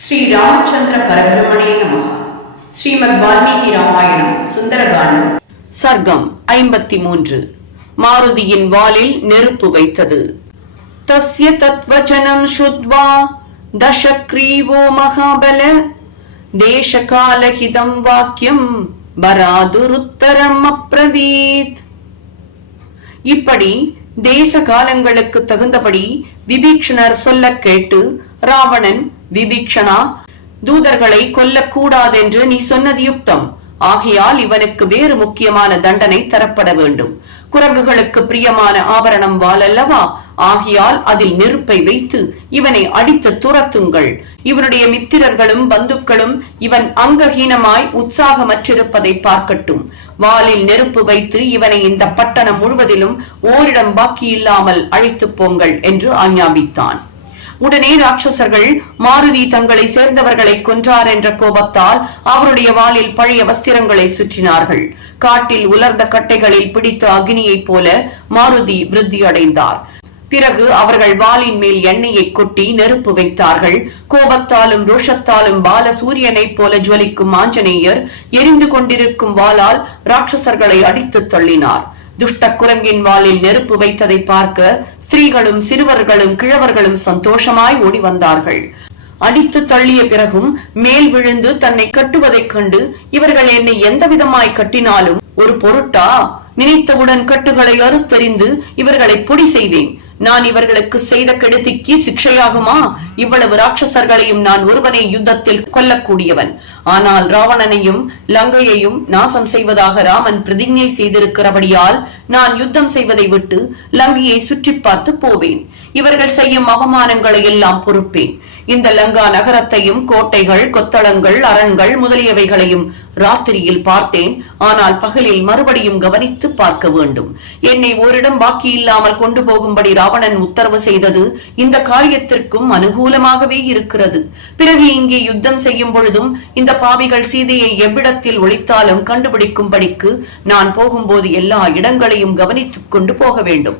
ஸ்ரீ ராமச்சந்திர பரபிரமணே நமः. ஸ்ரீமத் வால்மீகி ராமாயணம் சுந்தரகாண்டம். சர்க்கம் ஐம்பத்தி மூன்று மாருதியின் வாலில் நெருப்பு வைத்தது. தஸ்ய தத்வச்சனம் ஸ்ருத்வா தசக்ரீவோ மகாபல. தேசகாலஹிதம் வாக்கியம் பராதுருத்தரம் அப்ரவீத். இப்படி தேச காலங்களுக்கு தகுந்தபடி விபீக்ஷணர் சொல்ல கேட்டு ராவணன் விபீக்ஷணா தூதர்களை கொல்லக்கூடாதென்று நீ சொன்னது யுக்தம். ஆகையால் இவனுக்கு வேறு முக்கியமான தண்டனை தரப்பட வேண்டும். குரங்குகளுக்கு பிரியமான ஆபரணம் வாலல்லவா? ஆகையால் அதில் நெருப்பை வைத்து இவனை அடித்து துரத்துங்கள். இவனுடைய மித்திரர்களும் பந்துக்களும் இவன் அங்கஹீனமாய் உற்சாகமற்றிருப்பதை பார்க்கட்டும். வாலில் நெருப்பு வைத்து இவனை இந்த பட்டணம் முழுவதிலும் ஓரிடம் பாக்கியில்லாமல் அழைத்துப் போங்கள் என்று ஆஞ்ஞாபித்தான். உடனே ராட்சசர்கள் மாருதி தங்களை சேர்ந்தவர்களை கொன்றார் என்ற கோபத்தால் அவருடைய வாளில் பழைய வஸ்திரங்களை சுற்றினார்கள். காட்டில் உலர்ந்த கட்டைகளில் பிடித்த அக்னியைப் போல மாருதி விருத்தி அடைந்தார் பிறகு அவர்கள் வாளின் மேல் எண்ணெயை கொட்டி நெருப்பு வைத்தார்கள். கோபத்தாலும் ரோஷத்தாலும் பால சூரியனைப் போல ஜுவலிக்கும் ஆஞ்சநேயர் எரிந்து கொண்டிருக்கும் வாளால் ராட்சசர்களை அடித்து தள்ளினார். துஷ்ட குரங்கின் வாலில் நெருப்பு வைத்ததை பார்க்க ஸ்திரீகளும் சிறுவர்களும் கிழவர்களும் சந்தோஷமாய் ஓடி வந்தார்கள் அடித்து தள்ளிய பிறகும் மேல் விழுந்து தன்னை கட்டுவதைக் கண்டு இவர்கள் என்னை எந்த விதமாய் கட்டினாலும் ஒரு பொருட்டா? நினைத்தவுடன் கட்டுகளை அறுத்தறிந்து இவர்களை பொடி செய்வேன். நான் இவர்களுக்கு செய்த கெடுதிக்கு சிக்ஷையாகுமா? இவ்வளவு ராட்சசர்களையும் நான் ஒருவனை யுத்தத்தில் கொல்லக்கூடியவன். ஆனால் ராவணனையும் லங்கையையும் நாசம் செய்வதாக ராமன் பிரதிஜை செய்திருக்கிறபடியால் நான் யுத்தம் செய்வதை விட்டு லங்கையை சுற்றி பார்த்து போவேன். இவர்கள் செய்யும் அவமானங்களை எல்லாம் பொறுப்பேன். இந்த லங்கா நகரத்தையும் கோட்டைகள் கொத்தளங்கள் அரண்கள் முதலியவைகளையும் ராத்திரியில் பார்த்தேன். ஆனால் பகலில் மறுபடியும் கவனித்து பார்க்க வேண்டும். என்னை ஓரிடம் பாக்கி இல்லாமல் கொண்டு போகும்படி ராவணன் உத்தரவு செய்தது இந்த காரியத்திற்கும் அனுகூலமாகவே இருக்கிறது. பிறகு இங்கே யுத்தம் செய்யும் பொழுதும் இந்த பாவிகள் சீதையை எவ்விடத்தில் ஒளித்தாலும் கண்டுபிடிக்கும்படிக்கு நான் போகும்போது எல்லா இடங்களையும் கவனித்துக் கொண்டு போக வேண்டும்.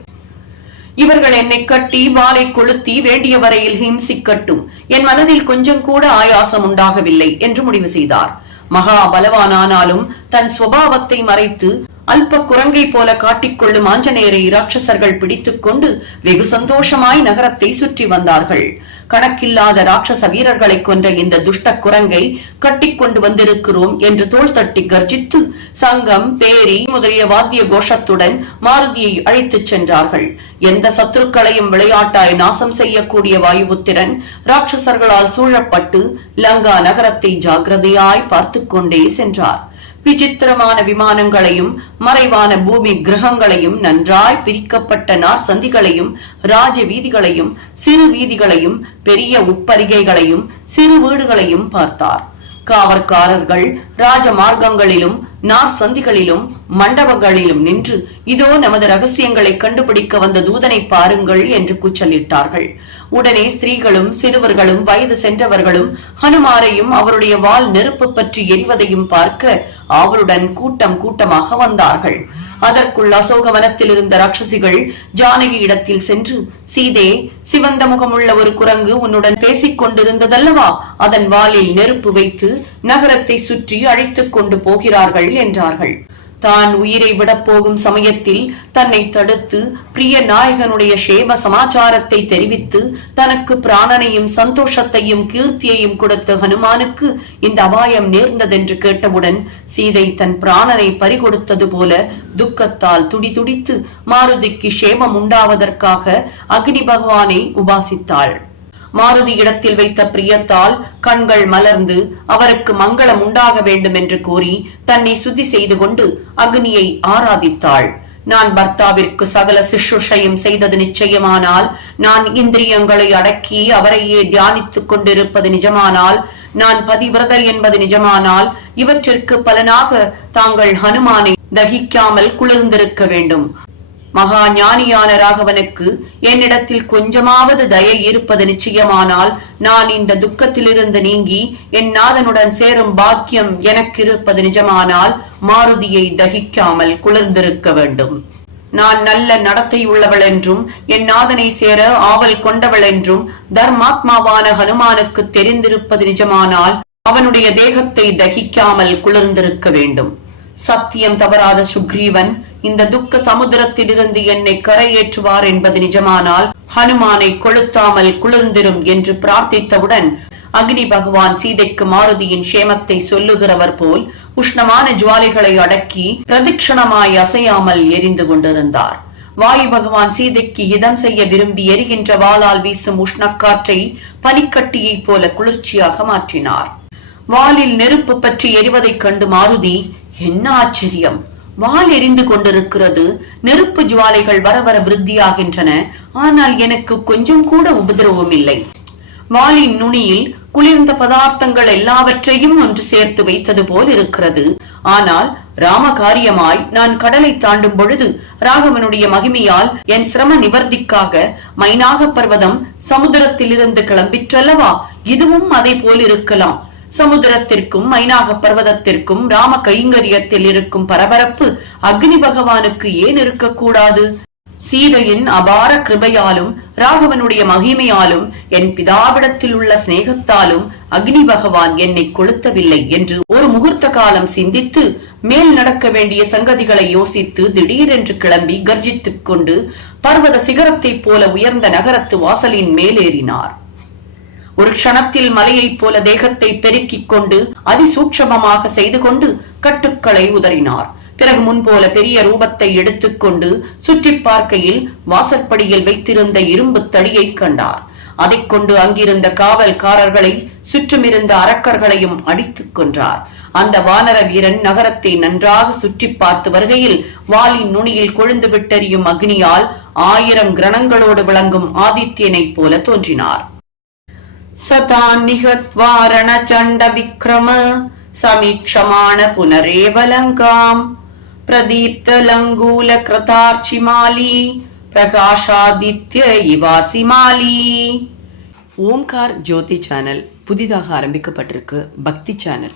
இவர்கள் என்னை கட்டி வாளை கொளுத்தி வேண்டிய வரையில் ஹிம்சிக்கட்டும். என் மனதில் கொஞ்சம் கூட ஆயாசம் உண்டாகவில்லை என்று முடிவு செய்தார். மகா பலவானானாலும் தன் சுபாவத்தை மறைத்து அல்ப குரங்கை போல காட்டிக்கொள்ளும் ஆஞ்சநேயரை ராட்சசர்கள் பிடித்துக் கொண்டு வெகு சந்தோஷமாய் நகரத்தை சுற்றி வந்தார்கள். கணக்கில்லாத ராட்சச வீரர்களை கொன்ற இந்த துஷ்ட குரங்கை கட்டிக்கொண்டு வந்திருக்கிறோம் என்று தோள் தட்டி கர்ஜித்து சங்கம் பேரி முதலிய வாத்திய கோஷத்துடன் மாருதியை அழைத்துச் சென்றார்கள். எந்த சத்துருக்களையும் விளையாட்டாய் நாசம் செய்யக்கூடிய வாயுபுத்திரன் ராட்சசர்களால் சூழப்பட்டு லங்கா நகரத்தை ஜாகிரதையாய் பார்த்து கொண்டே சென்றார். விசித்திரமான விமானங்களையும் மறைவான பூமி கிரகங்களையும் நன்றாய் பிரிக்கப்பட்ட நார் சந்திகளையும் ராஜ வீதிகளையும் சிறு வீதிகளையும் பெரிய உப்பரிகைகளையும் சிறு வீடுகளையும் பார்த்தார். காவற்காரர்கள் ராஜ மார்க்கங்களிலும் நார் சந்திகளிலும் மண்டபங்களிலும் நின்று இதோ நமது ரகசியங்களை கண்டுபிடிக்க வந்த தூதனை பாருங்கள் என்று கூச்சலிட்டார்கள். உடனே ஸ்திரீகளும் சிறுவர்களும் வயது சென்றவர்களும் ஹனுமாரையும் அவருடைய வால் நெருப்பு பற்றி எரிவதையும் பார்க்க அவருடன் கூட்டம் கூட்டமாக வந்தார்கள். அதற்குள் அசோக வனத்தில் இருந்த ராட்சசிகள் ஜானகி இடத்தில் சென்று சீதே சிவந்த முகமுள்ள ஒரு குரங்கு உன்னுடன் பேசிக் கொண்டிருந்ததல்லவா? அதன் வாலில் நெருப்பு வைத்து நகரத்தை சுற்றி அழைத்துக் கொண்டு போகிறார்கள் என்றார்கள். தான் உயிரை விடப் போகும் சமயத்தில் தன்னை தடுத்து பிரிய நாயகனுடைய சேம சமாச்சாரத்தை தெரிவித்து தனக்கு பிராணனையும் சந்தோஷத்தையும் கீர்த்தியையும் கொடுத்த ஹனுமானுக்கு இந்த அபாயம் நேர்ந்ததென்று கேட்டவுடன் சீதை தன் பிராணனை பறிகொடுத்தது போல துக்கத்தால் துடிதுடித்து மாருதிக்கு சேமம் உண்டாவதற்காக அக்னி பகவானை உபாசித்தாள். மாருதி இடத்தில் வைத்த பிரியத்தால் கண்கள் மலர்ந்து அவருக்கு மங்களம் உண்டாக வேண்டும் என்று கூறி தன்னை சுத்தி செய்து கொண்டு அக்னியை ஆராதித்தாள். நான் பர்த்தாவிற்கு சகல சிசுஷையும் செய்தது நிச்சயமானால் நான் இந்திரியங்களை அடக்கி அவரையே தியானித்துக் கொண்டிருப்பது நிஜமானால் நான் பதிவிரதை என்பது நிஜமானால் இவற்றிற்கு பலனாக தாங்கள் ஹனுமானை தகிக்காமல் குளிர்ந்திருக்க வேண்டும். மகா ஞானியான ராகவனுக்கு என்னிடத்தில் கொஞ்சமாவது தயை இருப்பது நிச்சயமானால் நான் இந்த துக்கத்திலிருந்து நீங்கி என் நாதனுடன் சேரும் பாக்கியம் எனக்கு இருப்பது நிஜமானால் மாருதியை தகிக்காமல் குளிர்ந்திருக்க வேண்டும். நான் நல்ல நடத்தை உள்ளவள் என்றும் என் நாதனை சேர ஆவல் கொண்டவள் என்றும் தர்மாத்மாவான ஹனுமானுக்கு தெரிந்திருப்பது நிஜமானால் அவனுடைய தேகத்தை தகிக்காமல் குளிர்ந்திருக்க வேண்டும். சத்தியம் தவறாத சுக்ரீவன் இந்த துக்க சமுதிரத்திலிருந்து என்னை கரையேற்றுவார் என்பது நிஜமானால் ஹனுமானை கொளுத்தாமல் குளிர்ந்திரும் என்று பிரார்த்தித்தவுடன் அக்னி பகவான் சீதைக்கு மாருதியின் சேமத்தை சொல்லுகிறவர் போல் உஷ்ணமான ஜுவாலைகளை அடக்கி பிரதிக்ஷணமாய் அசையாமல் எரிந்து கொண்டிருந்தார். வாயு பகவான் சீதைக்கு இதம் செய்ய விரும்பி எரிகின்ற வாளால் வீசும் உஷ்ணக்காற்றை பனிக்கட்டியைப் போல குளிர்ச்சியாக மாற்றினார். வாலில் நெருப்பு பற்றி எரிவதைக் கண்டு மாருதி என்ன ஆச்சரியம்? வால் எரிந்து கொண்டிருக்கிறது. நெருப்பு ஜுவாலைகள் வர வர விருத்தியாகின்றன. ஆனால் எனக்கு கொஞ்சம் கூட உபதிரவம் இல்லை வாளின் நுனியில் குளிர்ந்த பதார்த்தங்கள் எல்லாவற்றையும் ஒன்று சேர்த்து வைத்தது போல் இருக்கிறது. ஆனால் ராமகாரியமாய் நான் கடலை தாண்டும் பொழுது ராகவனுடைய மகிமையால் என் சிரம நிவர்த்திக்காக மைனாக பர்வதம் சமுதிரத்திலிருந்து கிளம்பிற்றல்லவா? இதுவும் அதை போல் இருக்கலாம். சமுத்திரத்திற்கும் மைனாக பர்வதத்திற்கும் ராம கைங்கரியத்தில் இருக்கும் பரபரப்பு அக்னி பகவானுக்கு ஏன் இருக்கக்கூடாது? சீதையின் அபார கிருபையாலும் ராகவனுடைய மகிமையாலும் என் பிதாவிடத்தில் உள்ள சிநேகத்தாலும் அக்னி பகவான் என்னை கொளுத்தவில்லை என்று ஒரு முகூர்த்த காலம் சிந்தித்து மேல் நடக்க வேண்டிய சங்கதிகளை யோசித்து திடீரென்று கிளம்பி கர்ஜித்துக் கொண்டு பர்வத சிகரத்தைப் போல உயர்ந்த நகரத்து வாசலின் மேலேறினார். ஒரு க்ஷணத்தில் மலையைப் போல தேகத்தை பெருக்கிக் கொண்டு அதிசூட்சமமாக செய்து கொண்டு கட்டுக்களை உதறினார். பிறகு முன்போல பெரிய ரூபத்தை எடுத்துக்கொண்டு சுற்றி பார்க்கையில் வாசற்படியில் வைத்திருந்த இரும்பு தடியை கண்டார். அதைக் கொண்டு அங்கிருந்த காவல்காரர்களை சுற்றுமிருந்த அரக்கர்களையும் அடித்துக் கொன்றார். அந்த வானர வீரன் நகரத்தை நன்றாக சுற்றி பார்த்து வருகையில் வாளின் நுனியில் கொழுந்து விட்டெறியும் அக்னியால் ஆயிரம் கிரணங்களோடு விளங்கும் ஆதித்யனைப் போல தோன்றினார். सतान्निहत्वा रणचण्डविक्रम समीक्षमाण पुनरेव लङ्काम् प्रदीप्तलङ्गूलकृतार्चिमाली பிரகாஷாதித்ய இவாசிமாலி ஓம்கார் ஜோதி சேனல் புதிதாக ஆரம்பிக்கப்பட்டிருக்கு பக்தி சேனல்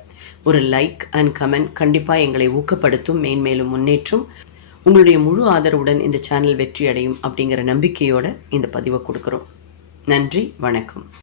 ஒரு லைக் அண்ட் கமெண்ட் கண்டிப்பாக எங்களை ஊக்கப்படுத்தும் மேன்மேலும் முன்னேற்றும். உங்களுடைய முழு ஆதரவுடன் இந்த சேனல் வெற்றி அடையும் அப்படிங்கிற நம்பிக்கையோடு இந்த பதிவை கொடுக்குறோம். நன்றி வணக்கம்.